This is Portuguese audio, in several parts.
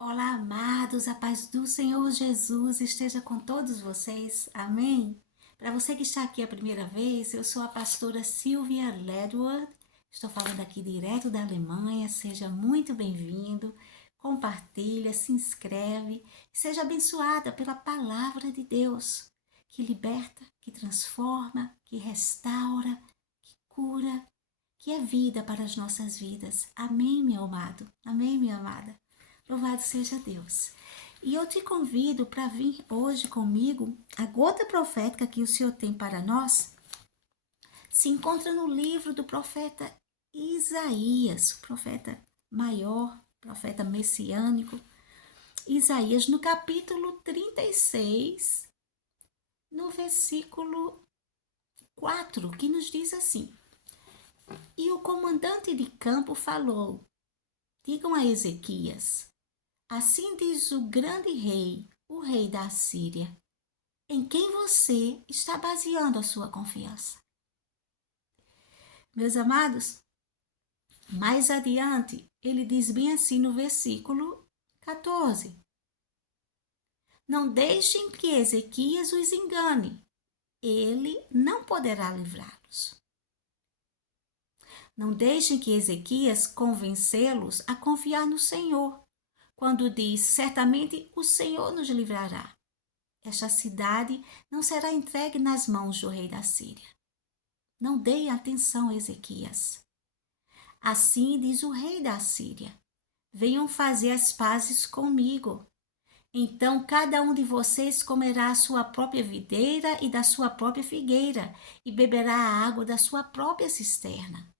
Olá, amados, a paz do Senhor Jesus esteja com todos vocês. Amém? Para você que está aqui a primeira vez, eu sou a pastora Sylvia Ledward. Estou falando aqui direto da Alemanha. Seja muito bem-vindo. Compartilha, se inscreve. Seja abençoada pela palavra de Deus, que liberta, que transforma, que restaura, que cura, que é vida para as nossas vidas. Amém, meu amado? Amém, minha amada? Louvado seja Deus. E eu te convido para vir hoje comigo. A gota profética que o Senhor tem para nós se encontra no livro do profeta Isaías, o profeta maior, profeta messiânico. Isaías, no capítulo 36, no versículo 4, que nos diz assim: E o comandante de campo falou: Digam a Ezequias, assim diz o grande rei, o rei da Assíria, em quem você está baseando a sua confiança. Meus amados, mais adiante, ele diz bem assim no versículo 14: Não deixem que Ezequias os engane, ele não poderá livrá-los. Não deixem que Ezequias convencê-los a confiar no Senhor, quando diz: Certamente o Senhor nos livrará. Esta cidade não será entregue nas mãos do rei da Síria. Não deem atenção a Ezequias. Assim diz o rei da Síria: Venham fazer as pazes comigo. Então cada um de vocês comerá a sua própria videira e da sua própria figueira, e beberá a água da sua própria cisterna,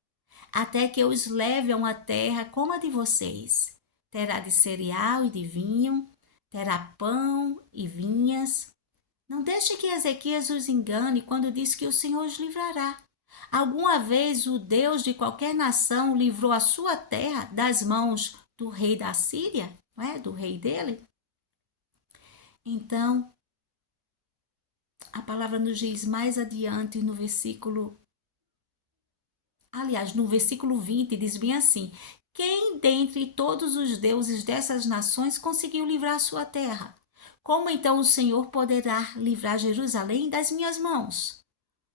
até que eu os leve a uma terra como a de vocês. Terá de cereal e de vinho, terá pão e vinhas. Não deixe que Ezequias os engane quando diz que o Senhor os livrará. Alguma vez o Deus de qualquer nação livrou a sua terra das mãos do rei da Síria, não é? Do rei dele? Então, a palavra nos diz mais adiante no versículo, aliás, no versículo 20, diz bem assim: Quem dentre todos os deuses dessas nações conseguiu livrar a sua terra? Como então o Senhor poderá livrar Jerusalém das minhas mãos?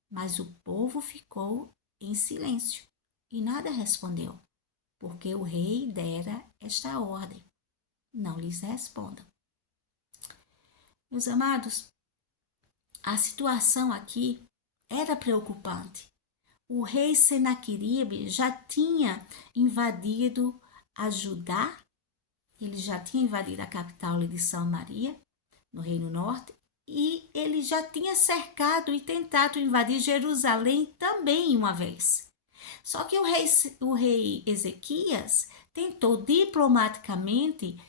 Mas o povo ficou em silêncio e nada respondeu, porque o rei dera esta ordem: não lhes respondam. Meus amados, a situação aqui era preocupante. O rei Senaqueribe já tinha invadido a Judá, ele já tinha invadido a capital de Samaria, no Reino Norte, e ele já tinha cercado e tentado invadir Jerusalém também uma vez. Só que o rei Ezequias tentou diplomaticamente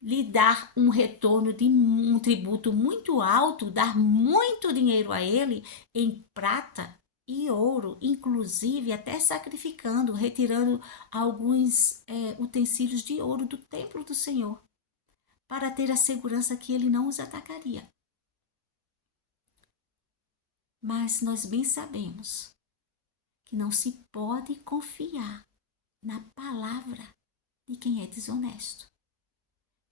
lhe dar um retorno de um tributo muito alto, dar muito dinheiro a ele em prata e ouro, inclusive até sacrificando, retirando alguns utensílios de ouro do templo do Senhor, para ter a segurança que ele não os atacaria. Mas nós bem sabemos que não se pode confiar na palavra de quem é desonesto,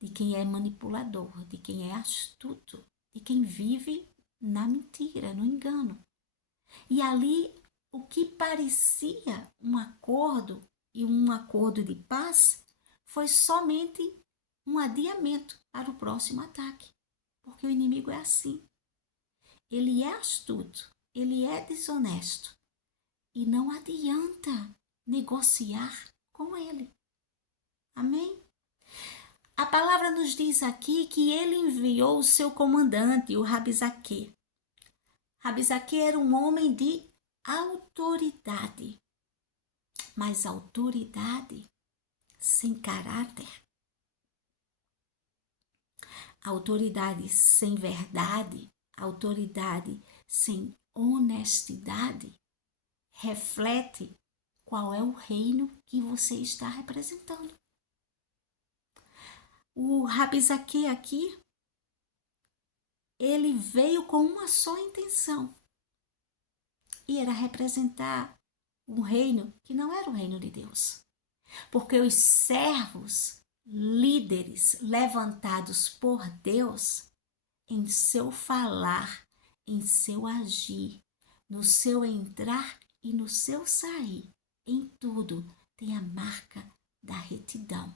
de quem é manipulador, de quem é astuto, de quem vive na mentira, no engano. E ali, o que parecia um acordo e um acordo de paz foi somente um adiamento para o próximo ataque, porque o inimigo é assim. Ele é astuto, ele é desonesto e não adianta negociar com ele. Amém? A palavra nos diz aqui que ele enviou o seu comandante, o Rabizaque. Rabizaque era um homem de autoridade, mas autoridade sem caráter, autoridade sem verdade, autoridade sem honestidade, reflete qual é o reino que você está representando. O Rabizaque aqui, ele veio com uma só intenção, e era representar um reino que não era o reino de Deus. Porque os servos líderes levantados por Deus, em seu falar, em seu agir, no seu entrar e no seu sair, em tudo tem a marca da retidão,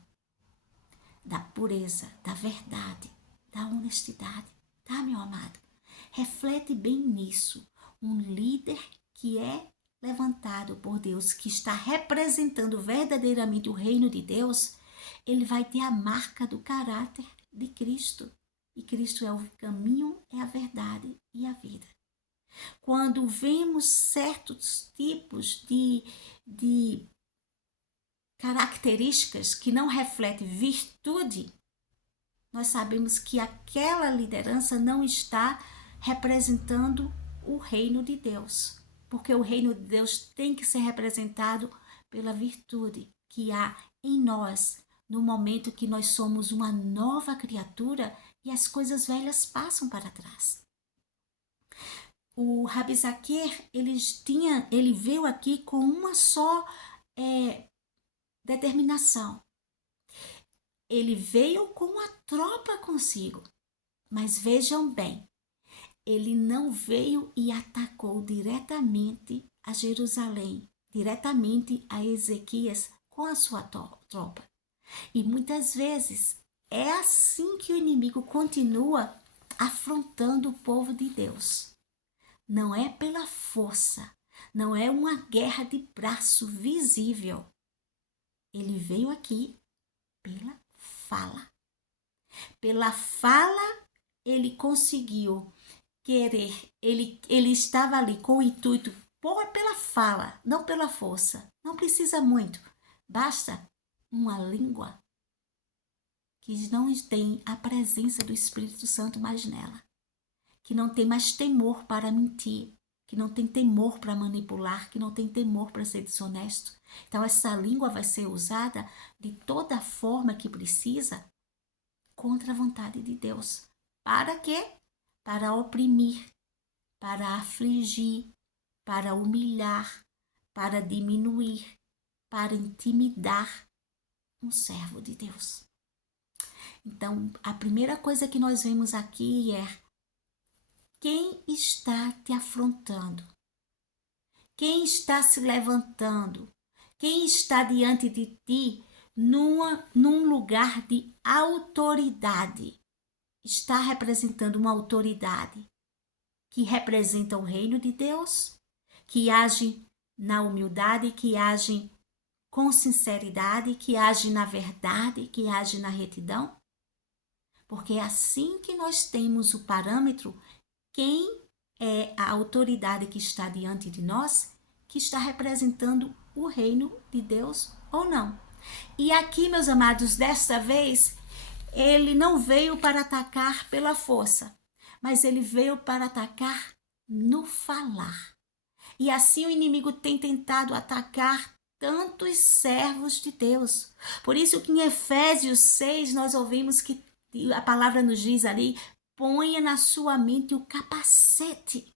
da pureza, da verdade, da honestidade, tá, meu amado? Reflete bem nisso. Um líder que é levantado por Deus, que está representando verdadeiramente o reino de Deus, ele vai ter a marca do caráter de Cristo. E Cristo é o caminho, é a verdade e a vida. Quando vemos certos tipos de características que não refletem virtude, nós sabemos que aquela liderança não está representando o reino de Deus. Porque o reino de Deus tem que ser representado pela virtude que há em nós, no momento que nós somos uma nova criatura e as coisas velhas passam para trás. O Rabi Zaquer, ele veio aqui com uma só determinação. Ele veio com a tropa consigo. Mas vejam bem, ele não veio e atacou diretamente a Jerusalém, diretamente a Ezequias com a sua tropa. E muitas vezes é assim que o inimigo continua afrontando o povo de Deus. Não é pela força, não é uma guerra de braço visível. Ele veio aqui pela fala. Pela fala, ele conseguiu querer, ele estava ali com o intuito, pela fala, não pela força. Não precisa muito, basta uma língua que não tem a presença do Espírito Santo mais nela, que não tem mais temor para mentir, que não tem temor para manipular, que não tem temor para ser desonesto. Então essa língua vai ser usada de toda forma que precisa contra a vontade de Deus. Para quê? Para oprimir, para afligir, para humilhar, para diminuir, para intimidar um servo de Deus. Então, a primeira coisa que nós vemos aqui é: quem está te afrontando? Quem está se levantando? Quem está diante de ti num lugar de autoridade? Está representando uma autoridade que representa o reino de Deus, que age na humildade, que age com sinceridade, que age na verdade, que age na retidão? Porque é assim que nós temos o parâmetro, quem é a autoridade que está diante de nós, que está representando o reino de Deus ou não. E aqui, meus amados, desta vez, ele não veio para atacar pela força, mas ele veio para atacar no falar. E assim o inimigo tem tentado atacar tantos servos de Deus. Por isso que em Efésios 6 nós ouvimos que a palavra nos diz ali: ponha na sua mente o capacete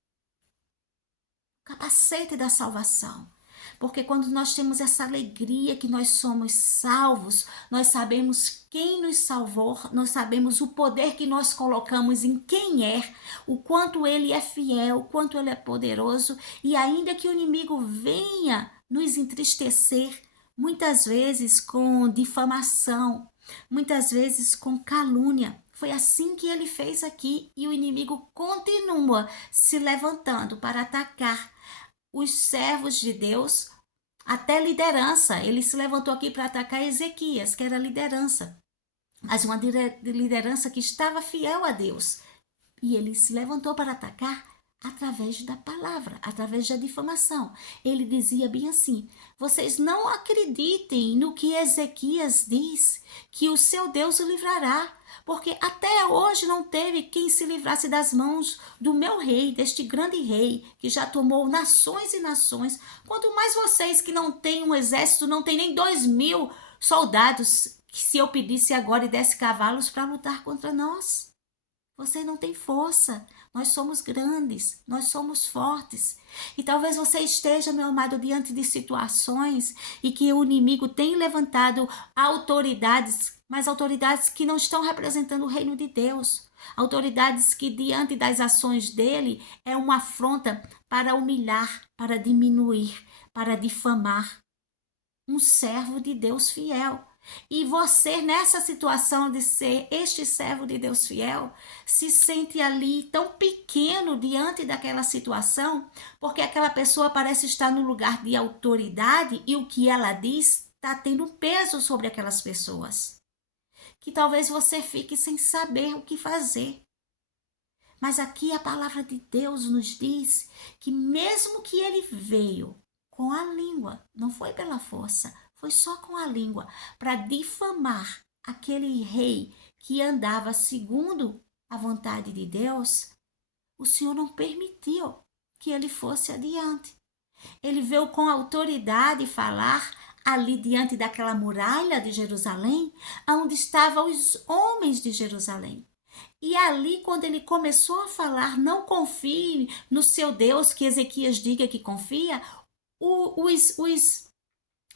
da salvação. Porque quando nós temos essa alegria que nós somos salvos, nós sabemos quem nos salvou, nós sabemos o poder que nós colocamos em quem é, o quanto ele é fiel, o quanto ele é poderoso, e ainda que o inimigo venha nos entristecer, muitas vezes com difamação, muitas vezes com calúnia. Foi assim que ele fez aqui, e o inimigo continua se levantando para atacar os servos de Deus, até liderança. Ele se levantou aqui para atacar Ezequias, que era liderança, mas uma liderança que estava fiel a Deus. E ele se levantou para atacar através da palavra, através da difamação. Ele dizia bem assim: vocês não acreditem no que Ezequias diz, que o seu Deus o livrará, porque até hoje não teve quem se livrasse das mãos do meu rei, deste grande rei, que já tomou nações e nações. Quanto mais vocês que não têm um exército, não têm nem 2.000 soldados, que se eu pedisse agora e desse cavalos para lutar contra nós. Você não tem força. Nós somos grandes, nós somos fortes. E talvez você esteja, meu amado, diante de situações e que o inimigo tem levantado autoridades, mas autoridades que não estão representando o reino de Deus. Autoridades que, diante das ações dele, é uma afronta para humilhar, para diminuir, para difamar um servo de Deus fiel. E você, nessa situação de ser este servo de Deus fiel, se sente ali tão pequeno diante daquela situação, porque aquela pessoa parece estar no lugar de autoridade e o que ela diz está tendo peso sobre aquelas pessoas. Que talvez você fique sem saber o que fazer. Mas aqui a palavra de Deus nos diz que mesmo que ele veio com a língua, não foi pela força, foi só com a língua, para difamar aquele rei que andava segundo a vontade de Deus, o Senhor não permitiu que ele fosse adiante. Ele veio com autoridade falar ali diante daquela muralha de Jerusalém, onde estavam os homens de Jerusalém. E ali, quando ele começou a falar, não confie no seu Deus, que Ezequias diga que confia, os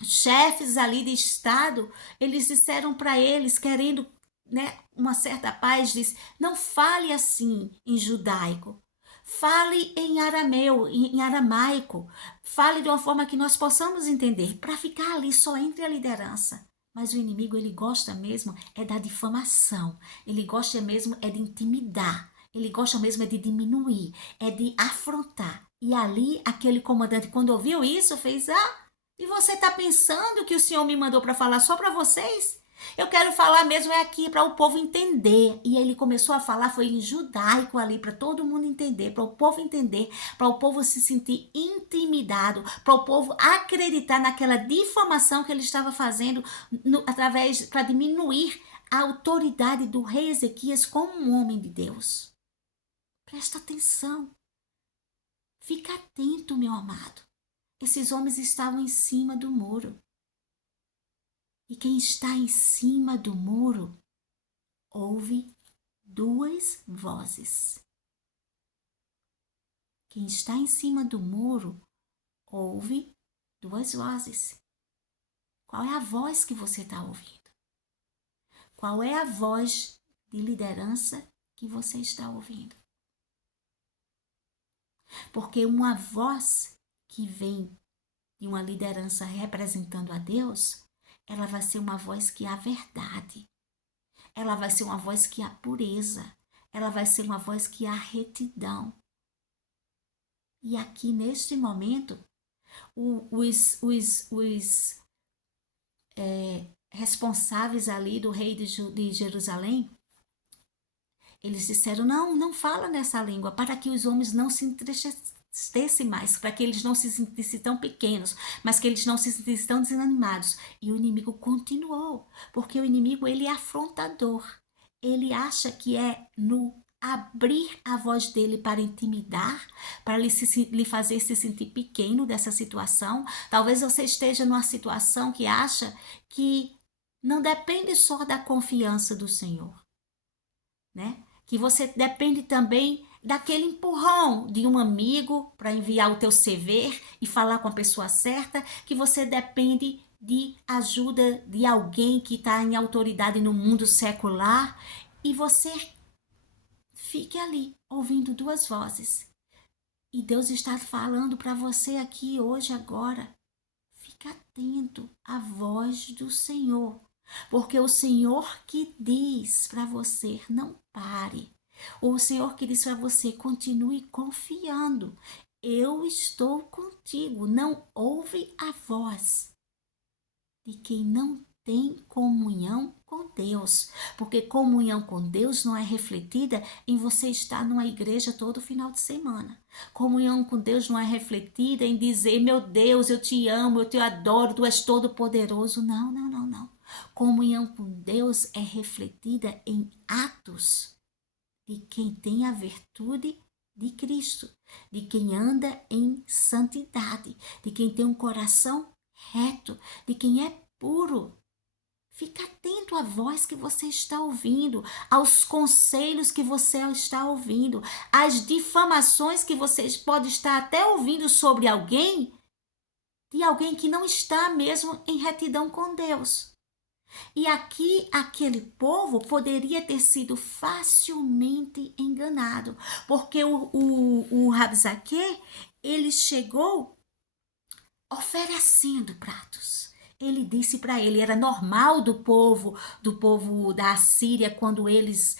chefes ali de Estado, eles disseram para eles, querendo, né, uma certa paz, diz, não fale assim em judaico, fale em arameu, em aramaico, fale de uma forma que nós possamos entender, para ficar ali só entre a liderança. Mas o inimigo, ele gosta mesmo é da difamação, ele gosta mesmo é de intimidar, ele gosta mesmo é de diminuir, é de afrontar. E ali, aquele comandante, quando ouviu isso, fez, e você está pensando que o Senhor me mandou para falar só para vocês? Eu quero falar mesmo é aqui para o povo entender. E ele começou a falar, foi em judaico ali, para todo mundo entender, para o povo entender, para o povo se sentir intimidado, para o povo acreditar naquela difamação que ele estava fazendo através para diminuir a autoridade do rei Ezequias como um homem de Deus. Presta atenção. Fica atento, meu amado. Esses homens estavam em cima do muro. E quem está em cima do muro ouve duas vozes. Quem está em cima do muro ouve duas vozes. Qual é a voz que você está ouvindo? Qual é a voz de liderança que você está ouvindo? Porque uma voz que vem de uma liderança representando a Deus, ela vai ser uma voz que há verdade. Ela vai ser uma voz que há pureza. Ela vai ser uma voz que há retidão. E aqui, neste momento, os responsáveis ali do rei de Jerusalém, eles disseram, não fala nessa língua, para que os homens não se entristecessem mais, para que eles não se sentissem tão pequenos, mas que eles não se sentissem tão desanimados. E o inimigo continuou, porque o inimigo, ele é afrontador. Ele acha que é no abrir a voz dele para intimidar, para lhe fazer se sentir pequeno dessa situação. Talvez você esteja numa situação que acha que não depende só da confiança do Senhor, né? Que você depende também daquele empurrão de um amigo para enviar o teu CV e falar com a pessoa certa, que você depende de ajuda de alguém que está em autoridade no mundo secular e você fique ali ouvindo duas vozes. E Deus está falando para você aqui hoje, agora. Fica atento à voz do Senhor, porque o Senhor que diz para você, não pare. O Senhor que diz para você, continue confiando. Eu estou contigo. Não ouve a voz de quem não tem comunhão com Deus, porque comunhão com Deus não é refletida em você estar numa igreja todo final de semana. Comunhão com Deus não é refletida em dizer, meu Deus, eu te amo, eu te adoro, tu és todo poderoso. Não. Comunhão com Deus é refletida em atos de quem tem a virtude de Cristo, de quem anda em santidade, de quem tem um coração reto, de quem é puro. Fica atento à voz que você está ouvindo, aos conselhos que você está ouvindo, às difamações que você pode estar até ouvindo sobre alguém, de alguém que não está mesmo em retidão com Deus. E aqui, aquele povo poderia ter sido facilmente enganado, porque o Rabsaque, ele chegou oferecendo pratos. Ele disse para ele, era normal do povo da Assíria, quando eles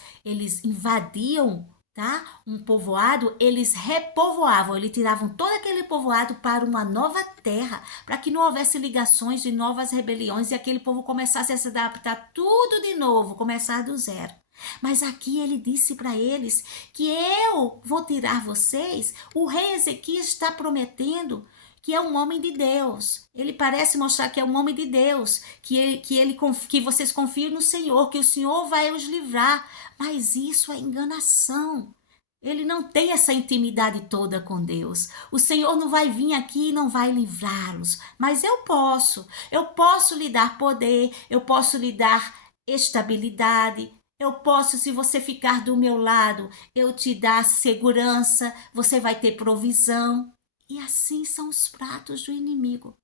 invadiam, tá? Um povoado, eles repovoavam, eles tiravam todo aquele povoado para uma nova terra, para que não houvesse ligações de novas rebeliões e aquele povo começasse a se adaptar tudo de novo, começar do zero. Mas aqui ele disse para eles que eu vou tirar vocês. O rei Ezequias está prometendo que é um homem de Deus. Ele parece mostrar que é um homem de Deus, que vocês confiam no Senhor, que o Senhor vai os livrar. Mas isso é enganação. Ele não tem essa intimidade toda com Deus. O Senhor não vai vir aqui e não vai livrá-los. Mas eu posso. Eu posso lhe dar poder, eu posso lhe dar estabilidade. Eu posso, se você ficar do meu lado, eu te dar segurança, você vai ter provisão. E assim são os pratos do inimigo.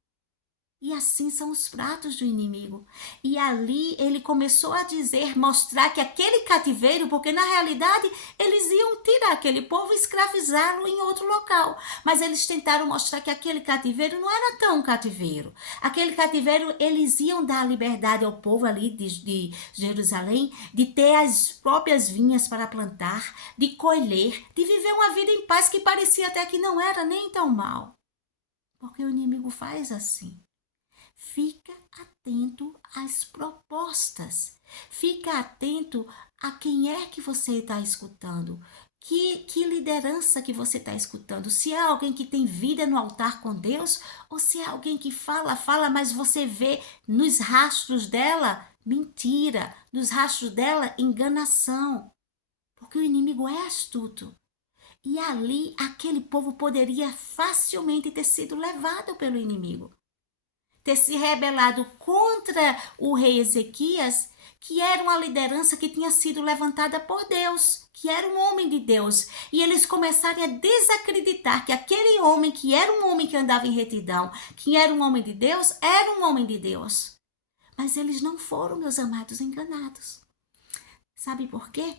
E assim são os pratos do inimigo. E ali ele começou a dizer, mostrar que aquele cativeiro, porque na realidade eles iam tirar aquele povo e escravizá-lo em outro local. Mas eles tentaram mostrar que aquele cativeiro não era tão cativeiro. Aquele cativeiro, eles iam dar liberdade ao povo ali de Jerusalém, de ter as próprias vinhas para plantar, de colher, de viver uma vida em paz que parecia até que não era nem tão mal. Porque o inimigo faz assim. Fica atento às propostas. Fica atento a quem é que você está escutando. Que liderança que você está escutando. Se é alguém que tem vida no altar com Deus, ou se é alguém que fala, mas você vê nos rastros dela mentira, nos rastros dela enganação. Porque o inimigo é astuto. E ali aquele povo poderia facilmente ter sido levado pelo inimigo. Ter se rebelado contra o rei Ezequias, que era uma liderança que tinha sido levantada por Deus, que era um homem de Deus. E eles começarem a desacreditar que aquele homem, que era um homem que andava em retidão, que era um homem de Deus, era um homem de Deus. Mas eles não foram, meus amados, enganados. Sabe por quê?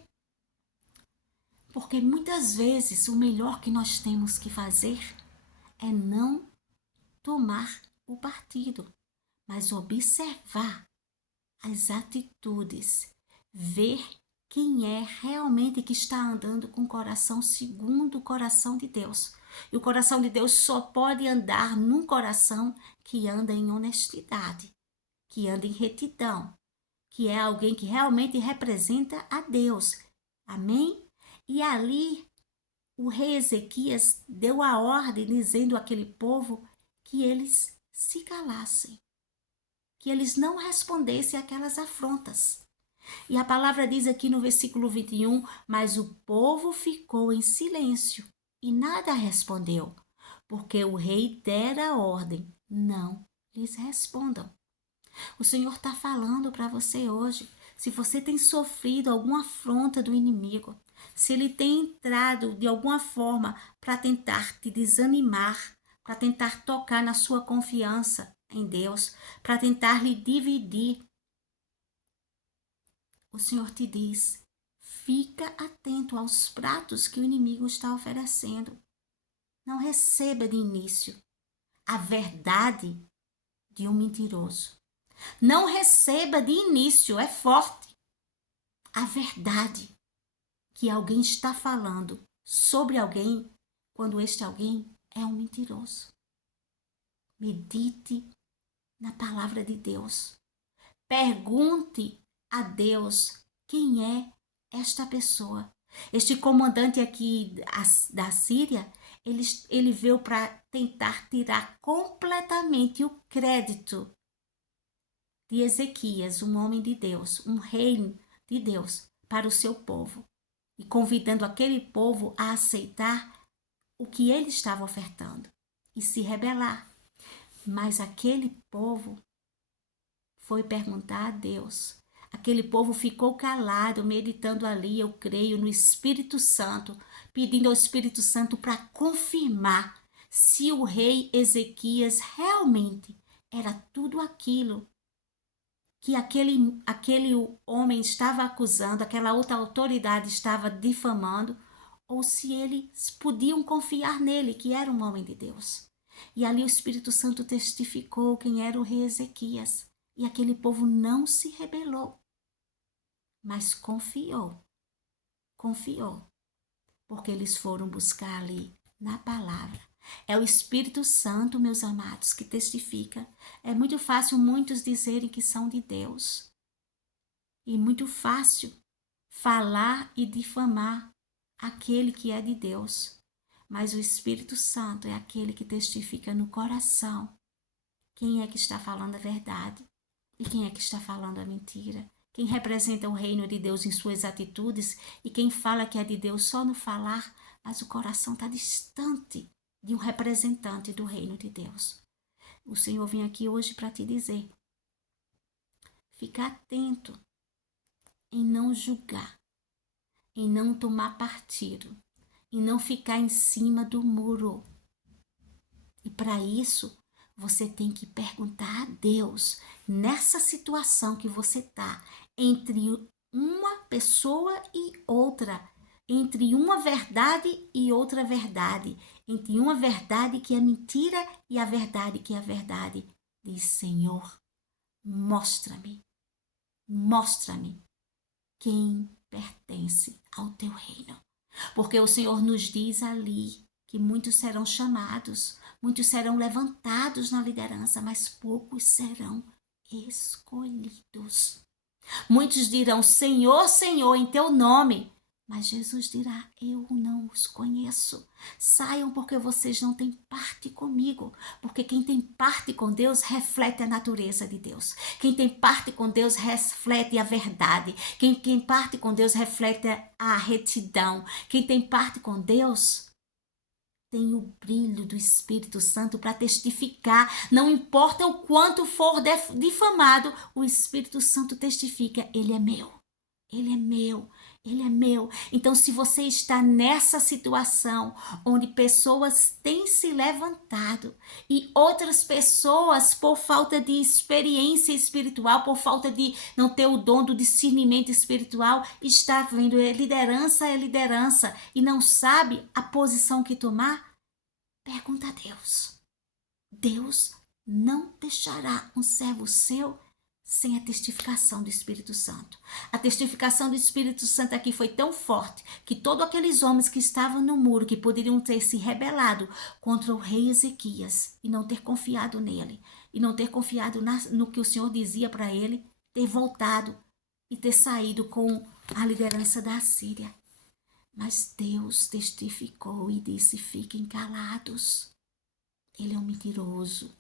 Porque muitas vezes o melhor que nós temos que fazer é não tomar o partido, mas observar as atitudes, ver quem é realmente que está andando com o coração segundo o coração de Deus. E o coração de Deus só pode andar num coração que anda em honestidade, que anda em retidão, que é alguém que realmente representa a Deus. Amém? E ali o rei Ezequias deu a ordem dizendo àquele povo que eles se calassem, que eles não respondessem àquelas afrontas. E a palavra diz aqui no versículo 21, mas o povo ficou em silêncio e nada respondeu, porque o rei dera a ordem, não lhes respondam. O Senhor está falando para você hoje, se você tem sofrido alguma afronta do inimigo, se ele tem entrado de alguma forma para tentar te desanimar, para tentar tocar na sua confiança em Deus, para tentar lhe dividir, o Senhor te diz, fica atento aos pratos que o inimigo está oferecendo. Não receba de início a verdade de um mentiroso. Não receba de início, é forte, a verdade que alguém está falando sobre alguém quando este alguém é um mentiroso. Medite na palavra de Deus. Pergunte a Deus quem é esta pessoa. Este comandante aqui da Síria, ele veio para tentar tirar completamente o crédito de Ezequias, um homem de Deus, um rei de Deus, para o seu povo. E convidando aquele povo a aceitar o que ele estava ofertando e se rebelar. Mas aquele povo foi perguntar a Deus. Aquele povo ficou calado, meditando ali, eu creio, no Espírito Santo, pedindo ao Espírito Santo para confirmar se o rei Ezequias realmente era tudo aquilo que aquele homem estava acusando, aquela outra autoridade estava difamando, ou se eles podiam confiar nele, que era um homem de Deus. E ali o Espírito Santo testificou quem era o rei Ezequias. E aquele povo não se rebelou, mas confiou, porque eles foram buscar ali na palavra. É o Espírito Santo, meus amados, que testifica. É muito fácil muitos dizerem que são de Deus. E muito fácil falar e difamar aquele que é de Deus. Mas o Espírito Santo é aquele que testifica no coração quem é que está falando a verdade e quem é que está falando a mentira. Quem representa o reino de Deus em suas atitudes e quem fala que é de Deus só no falar, mas o coração está distante de um representante do reino de Deus. O Senhor vem aqui hoje para te dizer, fica atento em não julgar, em não tomar partido, em não ficar em cima do muro. E para isso, você tem que perguntar a Deus, nessa situação que você está, entre uma pessoa e outra, entre uma verdade e outra verdade, entre uma verdade que é mentira e a verdade que é a verdade. Diz, Senhor, mostra-me quem pertence ao teu reino. Porque o Senhor nos diz ali que muitos serão chamados, muitos serão levantados na liderança, mas poucos serão escolhidos. Muitos dirão, Senhor, Senhor, em teu nome. Mas Jesus dirá, eu não os conheço. Saiam porque vocês não têm parte comigo. Porque quem tem parte com Deus reflete a natureza de Deus. Quem tem parte com Deus reflete a verdade. Quem tem parte com Deus reflete a retidão. Quem tem parte com Deus tem o brilho do Espírito Santo para testificar. Não importa o quanto for difamado, o Espírito Santo testifica, ele é meu. Ele é meu, ele é meu. Então, se você está nessa situação onde pessoas têm se levantado e outras pessoas, por falta de experiência espiritual, por falta de não ter o dom do discernimento espiritual, está vendo é liderança e não sabe a posição que tomar, pergunta a Deus. Deus não deixará um servo seu sem a testificação do Espírito Santo. A testificação do Espírito Santo aqui foi tão forte que todos aqueles homens que estavam no muro, que poderiam ter se rebelado contra o rei Ezequias e não ter confiado nele, e não ter confiado no que o Senhor dizia para ele, ter voltado e ter saído com a liderança da Assíria. Mas Deus testificou e disse, fiquem calados. Ele é um mentiroso.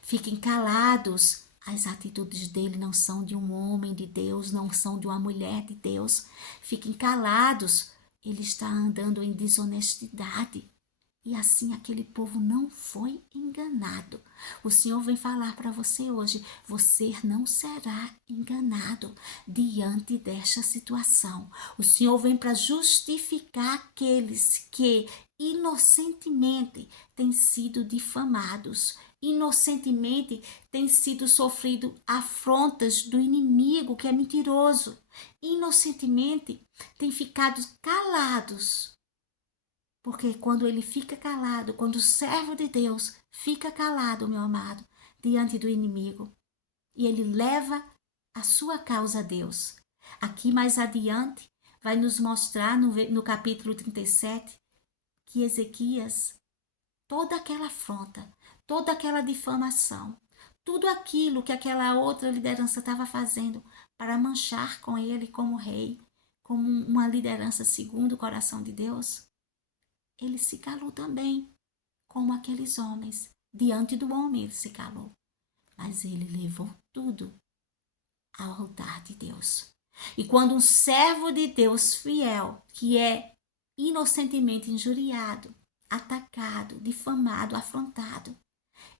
Fiquem calados. As atitudes dele não são de um homem de Deus, não são de uma mulher de Deus. Fiquem calados. Ele está andando em desonestidade. E assim aquele povo não foi enganado. O Senhor vem falar para você hoje, você não será enganado diante desta situação. O Senhor vem para justificar aqueles que inocentemente têm sido difamados, inocentemente têm sido sofrido afrontas do inimigo que é mentiroso, inocentemente têm ficado calados. Porque quando ele fica calado, quando o servo de Deus fica calado, meu amado, diante do inimigo, e ele leva a sua causa a Deus. Aqui mais adiante, vai nos mostrar no capítulo 37, que Ezequias, toda aquela afronta, toda aquela difamação, tudo aquilo que aquela outra liderança estava fazendo para manchar com ele como rei, como uma liderança segundo o coração de Deus, ele se calou também, como aqueles homens. Diante do homem ele se calou. Mas ele levou tudo ao altar de Deus. E quando um servo de Deus fiel, que é inocentemente injuriado, atacado, difamado, afrontado,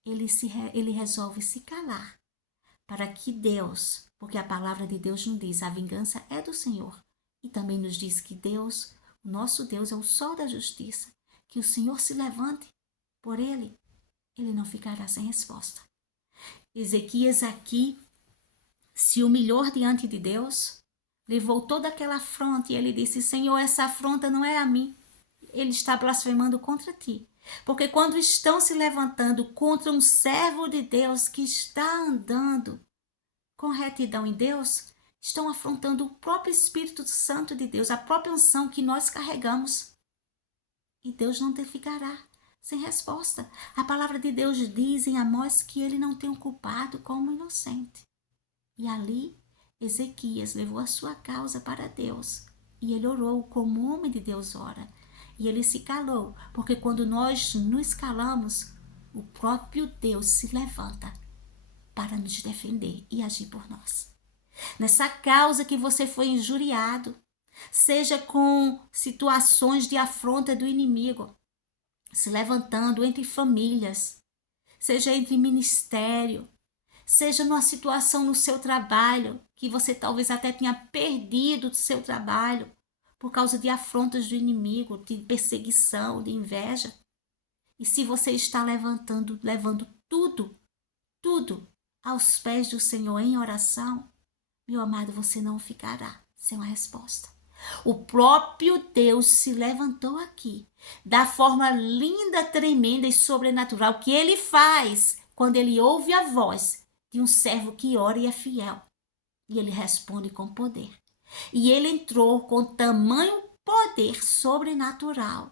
ele resolve se calar para que Deus, porque a palavra de Deus nos diz, a vingança é do Senhor. E também nos diz que Deus, o nosso Deus, é o sol da justiça. Que o Senhor se levante por ele não ficará sem resposta. Ezequias aqui se humilhou diante de Deus, levou toda aquela afronta e ele disse, Senhor, essa afronta não é a mim. Ele está blasfemando contra ti. Porque quando estão se levantando contra um servo de Deus que está andando com retidão em Deus, estão afrontando o próprio Espírito Santo de Deus, a própria unção que nós carregamos. E Deus não te ficará sem resposta. A palavra de Deus diz em Amós que ele não tem um culpado como inocente. E ali, Ezequias levou a sua causa para Deus. E ele orou como o homem de Deus ora. E ele se calou, porque quando nós nos calamos, o próprio Deus se levanta para nos defender e agir por nós. Nessa causa que você foi injuriado, seja com situações de afronta do inimigo, se levantando entre famílias, seja entre ministério, seja numa situação no seu trabalho, que você talvez até tenha perdido o seu trabalho por causa de afrontas do inimigo, de perseguição, de inveja. E se você está levando tudo aos pés do Senhor em oração, meu amado, você não ficará sem uma resposta. O próprio Deus se levantou aqui, da forma linda, tremenda e sobrenatural que ele faz quando ele ouve a voz de um servo que ora e é fiel. E ele responde com poder. E ele entrou com tamanho poder sobrenatural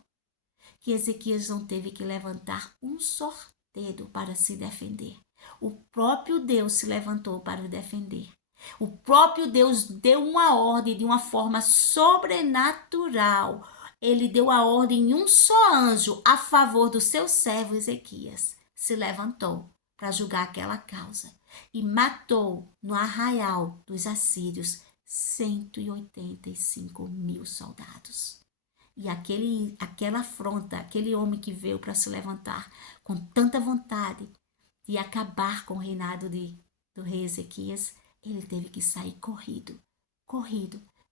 que Ezequias não teve que levantar um só dedo para se defender. O próprio Deus se levantou para o defender. O próprio Deus deu uma ordem de uma forma sobrenatural. Ele deu a ordem em um só anjo a favor do seu servo Ezequias. Se levantou para julgar aquela causa e matou no arraial dos assírios 185.000 soldados. E aquela afronta, aquele homem que veio para se levantar com tanta vontade de acabar com o reinado do rei Ezequias, ele teve que sair corrido,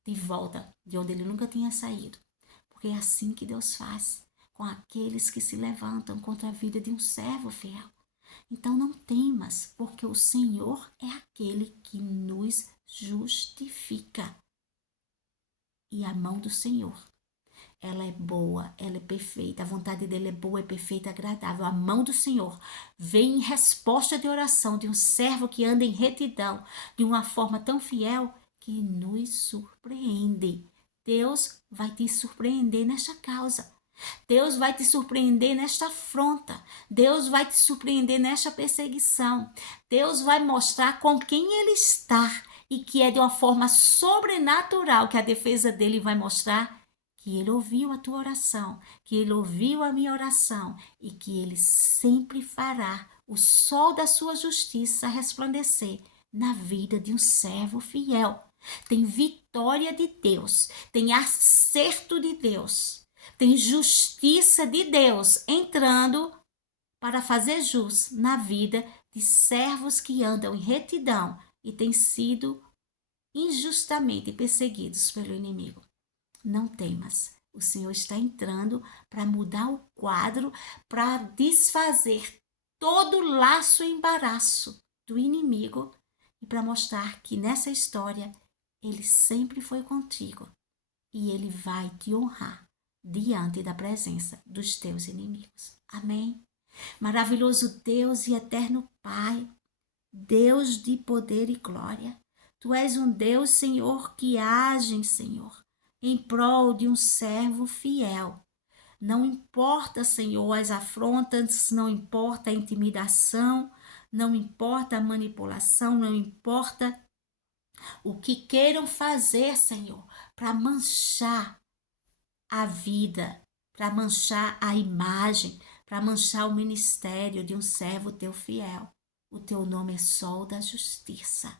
de volta de onde ele nunca tinha saído. Porque é assim que Deus faz com aqueles que se levantam contra a vida de um servo fiel. Então não temas, porque o Senhor é aquele que nos justifica. E a mão do Senhor, ela é boa, ela é perfeita, a vontade dele é boa, é perfeita, agradável. A mão do Senhor vem em resposta de oração de um servo que anda em retidão, de uma forma tão fiel que nos surpreende. Deus vai te surpreender nesta causa. Deus vai te surpreender nesta afronta. Deus vai te surpreender nesta perseguição. Deus vai mostrar com quem ele está e que é de uma forma sobrenatural que a defesa dele vai mostrar que ele ouviu a tua oração, que ele ouviu a minha oração e que ele sempre fará o sol da sua justiça resplandecer na vida de um servo fiel. Tem vitória de Deus, tem acerto de Deus, tem justiça de Deus entrando para fazer jus na vida de servos que andam em retidão e têm sido injustamente perseguidos pelo inimigo. Não temas, o Senhor está entrando para mudar o quadro, para desfazer todo o laço e embaraço do inimigo e para mostrar que nessa história ele sempre foi contigo e ele vai te honrar diante da presença dos teus inimigos. Amém? Maravilhoso Deus e eterno Pai, Deus de poder e glória, Tu és um Deus, Senhor, que age, Senhor, em prol de um servo fiel. Não importa, Senhor, as afrontas, não importa a intimidação, não importa a manipulação, não importa o que queiram fazer, Senhor, para manchar a vida, para manchar a imagem, para manchar o ministério de um servo teu fiel. O teu nome é Sol da Justiça.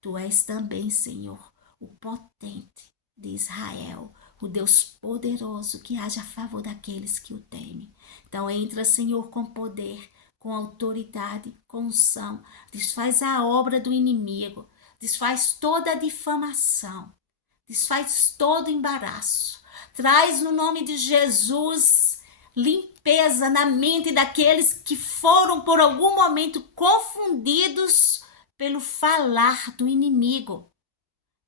Tu és também, Senhor, o potente de Israel, o Deus poderoso que age a favor daqueles que o temem. Então entra, Senhor, com poder, com autoridade, com unção. Desfaz a obra do inimigo, desfaz toda a difamação, desfaz todo embaraço. Traz no nome de Jesus limpeza na mente daqueles que foram por algum momento confundidos pelo falar do inimigo.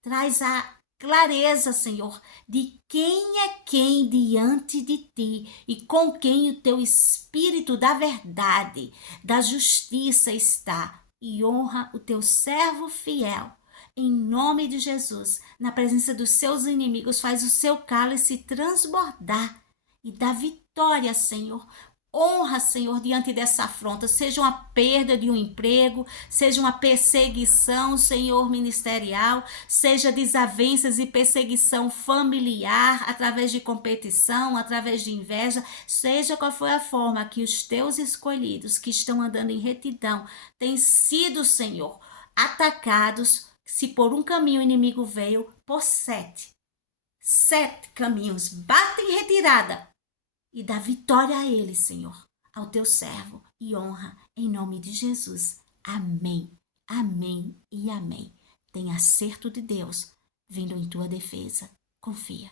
Traz a clareza, Senhor, de quem é quem diante de ti e com quem o teu Espírito da verdade, da justiça está, e honra o teu servo fiel. Em nome de Jesus, na presença dos seus inimigos, faz o seu cálice transbordar e dá vitória, Senhor. Honra, Senhor, diante dessa afronta, seja uma perda de um emprego, seja uma perseguição, Senhor, ministerial, seja desavenças e perseguição familiar, através de competição, através de inveja, seja qual for a forma que os teus escolhidos, que estão andando em retidão, têm sido, Senhor, atacados. Se por um caminho o inimigo veio, por sete caminhos, bate em retirada e dá vitória a ele, Senhor, ao teu servo, e honra em nome de Jesus. Amém, amém e amém. Tem acerto de Deus vindo em tua defesa. Confia.